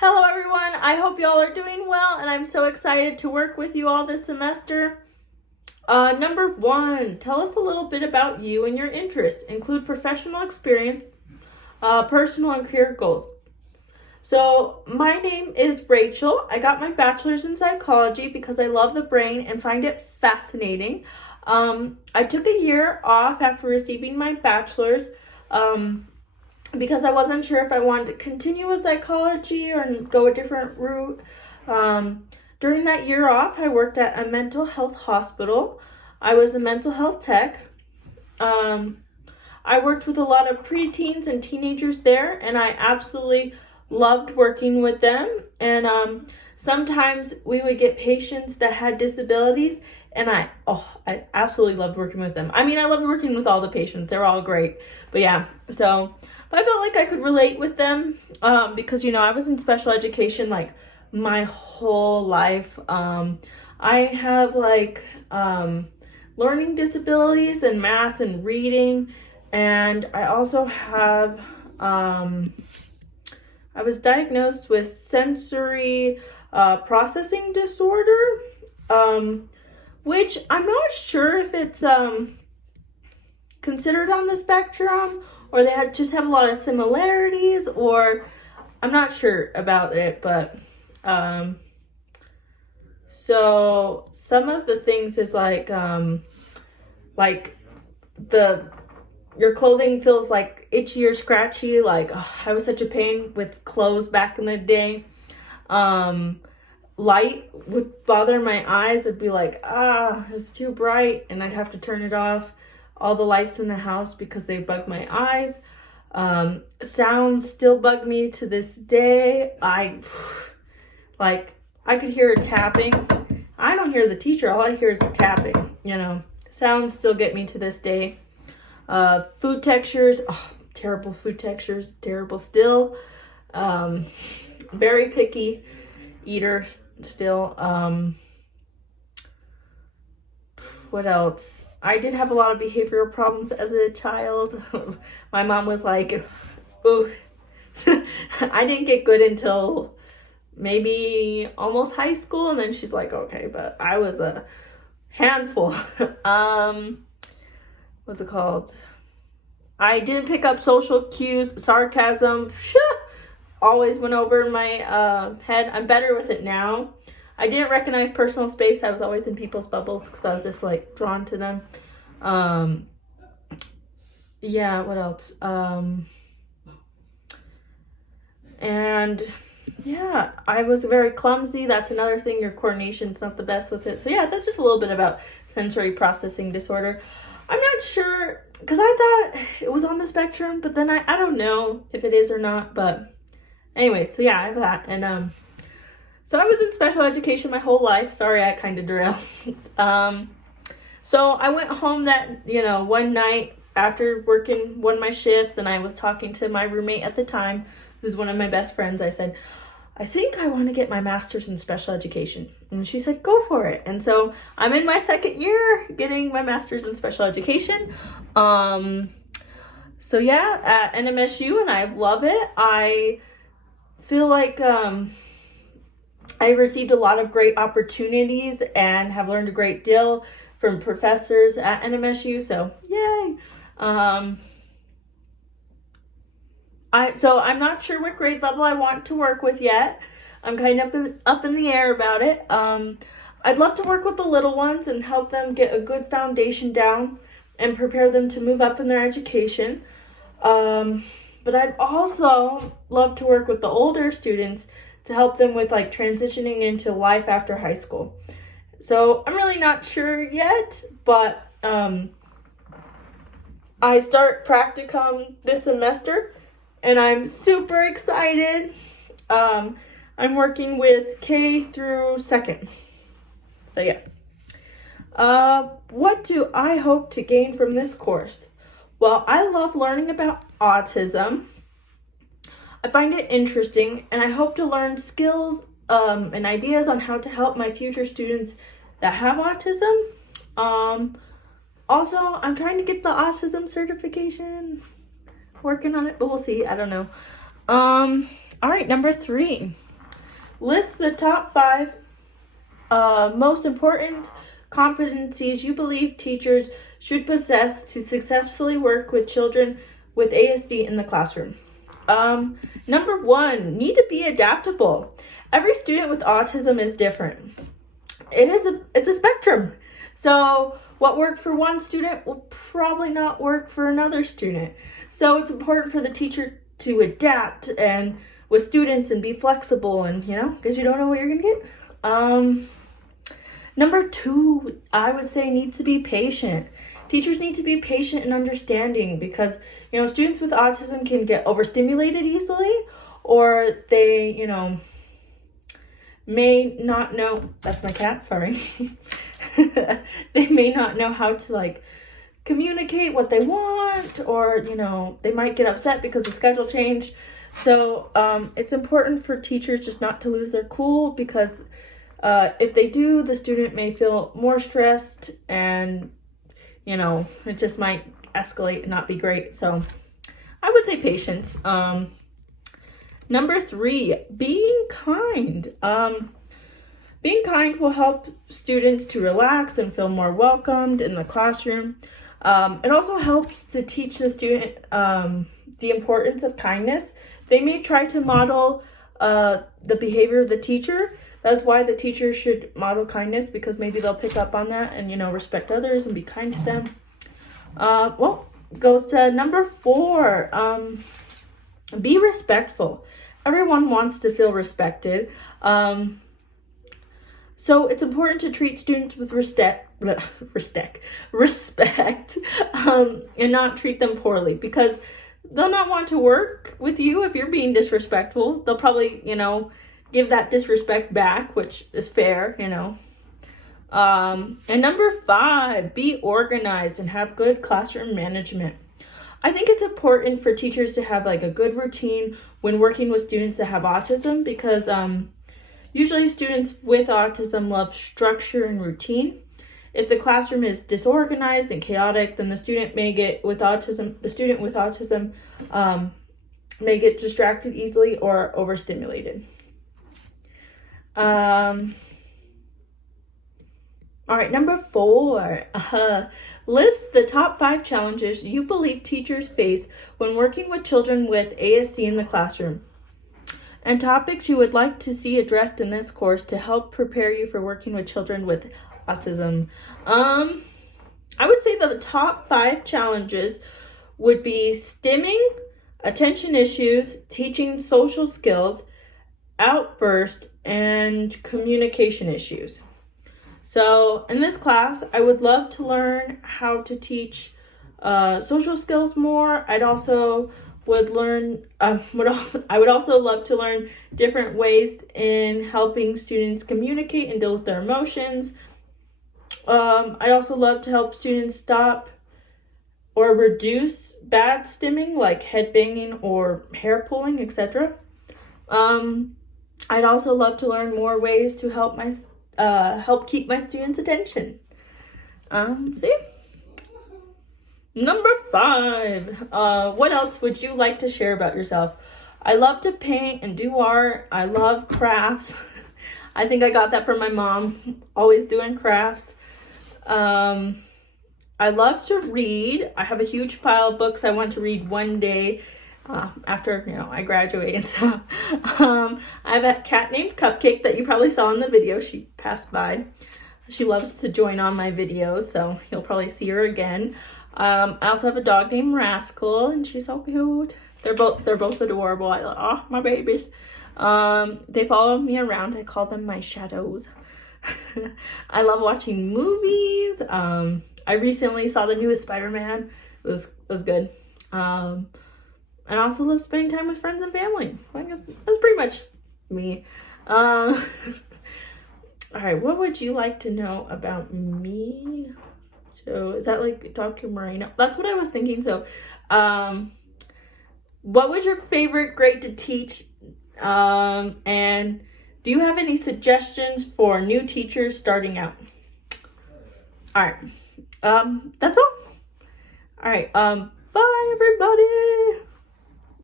Hello everyone, I hope y'all are doing well and I'm so excited to work with you all this semester. Number one, tell us a little bit about you and your interests. Include professional experience, personal and career goals. So my name is Rachel. I got my bachelor's in psychology because I love the brain and find it fascinating. I took a year off after receiving my bachelor's. Because I wasn't sure if I wanted to continue with psychology or go a different route. During that year off, I worked at a mental health hospital. I was a mental health tech. I worked with a lot of preteens and teenagers there, and I absolutely loved working with them. And sometimes we would get patients that had disabilities, and I absolutely loved working with them. I mean, I loved working with all the patients. They're all great. But yeah, so I felt like I could relate with them because, I was in special education like my whole life. I have learning disabilities in math and reading, and I also have, I was diagnosed with sensory processing disorder, which I'm not sure if it's considered on the spectrum, or they just have a lot of similarities, or I'm not sure about it, but so some of the things is your clothing feels like itchy or scratchy. I was such a pain with clothes back in the day. Light would bother my eyes. It'd be like, it's too bright, and I'd have to turn it off. All the lights in the house because they bug my eyes. Sounds still bug me to this day. I could hear a tapping. I don't hear the teacher. All I hear is the tapping, Sounds still get me to this day. Food textures. Terrible food textures. Terrible still. Very picky eater still. What else? I did have a lot of behavioral problems as a child. My mom was like, ooh. I didn't get good until maybe almost high school, and then she's like, okay, but I was a handful. What's it called? I didn't pick up social cues, sarcasm. Always went over my head. I'm better with it now. I didn't recognize personal space. I was always in people's bubbles because I was just drawn to them. Yeah, what else? And yeah, I was very clumsy. That's another thing. Your coordination's not the best with it. So yeah, that's just a little bit about sensory processing disorder. I'm not sure because I thought it was on the spectrum, but then I don't know if it is or not. But anyway, so yeah, I have that. And so I was in special education my whole life. Sorry, I kind of derailed. So I went home that, one night after working one of my shifts, and I was talking to my roommate at the time, who's one of my best friends. I said, I think I want to get my master's in special education. And she said, go for it. And so I'm in my second year getting my master's in special education. So yeah, at NMSU, and I love it. I feel like I received a lot of great opportunities and have learned a great deal from professors at NMSU. So yay! So I'm not sure what grade level I want to work with yet. I'm kind of up in the air about it. I'd love to work with the little ones and help them get a good foundation down and prepare them to move up in their education. But I'd also love to work with the older students to help them with transitioning into life after high school. So I'm really not sure yet, but I start practicum this semester, and I'm super excited. I'm working with K through second. So yeah. What do I hope to gain from this course? Well, I love learning about autism. I find it interesting, and I hope to learn skills and ideas on how to help my future students that have autism. Also, I'm trying to get the autism certification. Working on it, but we'll see. I don't know. All right, number 3. List the top 5 most important competencies you believe teachers should possess to successfully work with children with ASD in the classroom. Number 1, need to be adaptable. Every student with autism is different. It's a spectrum. So what worked for one student will probably not work for another student. So it's important for the teacher to adapt and with students and be flexible and, because you don't know what you're going to get. Number 2, I would say needs to be patient. Teachers need to be patient and understanding because, students with autism can get overstimulated easily, or they, may not know, that's my cat, sorry. They may not know how to communicate what they want, or, they might get upset because the schedule changed. So it's important for teachers just not to lose their cool because if they do, the student may feel more stressed and, it just might escalate and not be great. So I would say patience. Number 3, being kind. Being kind will help students to relax and feel more welcomed in the classroom. It also helps to teach the student the importance of kindness. They may try to model the behavior of the teacher. That's why the teacher should model kindness, because maybe they'll pick up on that and, respect others and be kind to them. Goes to number 4. Be respectful. Everyone wants to feel respected. So it's important to treat students with respect, and not treat them poorly, because they'll not want to work with you if you're being disrespectful. They'll probably, give that disrespect back, which is fair, And number 5, be organized and have good classroom management. I think it's important for teachers to have a good routine when working with students that have autism, because usually students with autism love structure and routine. If the classroom is disorganized and chaotic, then the student with autism may get distracted easily or overstimulated. All right, number 4. List the top 5 challenges you believe teachers face when working with children with ASD in the classroom, and topics you would like to see addressed in this course to help prepare you for working with children with autism. I would say the top 5 challenges would be stimming, attention issues, teaching social skills, outburst, and communication issues. So in this class, I would love to learn how to teach social skills more. I would also love to learn different ways in helping students communicate and deal with their emotions. I'd also love to help students stop or reduce bad stimming, like head banging or hair pulling, etc. I'd also love to learn more ways to help keep my students' attention. Number 5. What else would you like to share about yourself? I love to paint and do art. I love crafts. I think I got that from my mom, always doing crafts. I love to read. I have a huge pile of books I want to read one day after, I graduate and stuff. I have a cat named Cupcake that you probably saw in the video. She passed by. She loves to join on my videos, so you'll probably see her again. I also have a dog named Rascal, and she's so cute. They're both adorable. My babies. They follow me around. I call them my shadows. I love watching movies. I recently saw the newest Spider-Man. It was good. And I also love spending time with friends and family. I guess that's pretty much me. All right, what would you like to know about me? So is that like Dr. Moreno? That's what I was thinking. So what was your favorite grade to teach? And do you have any suggestions for new teachers starting out? All right. That's all. All right. Bye everybody.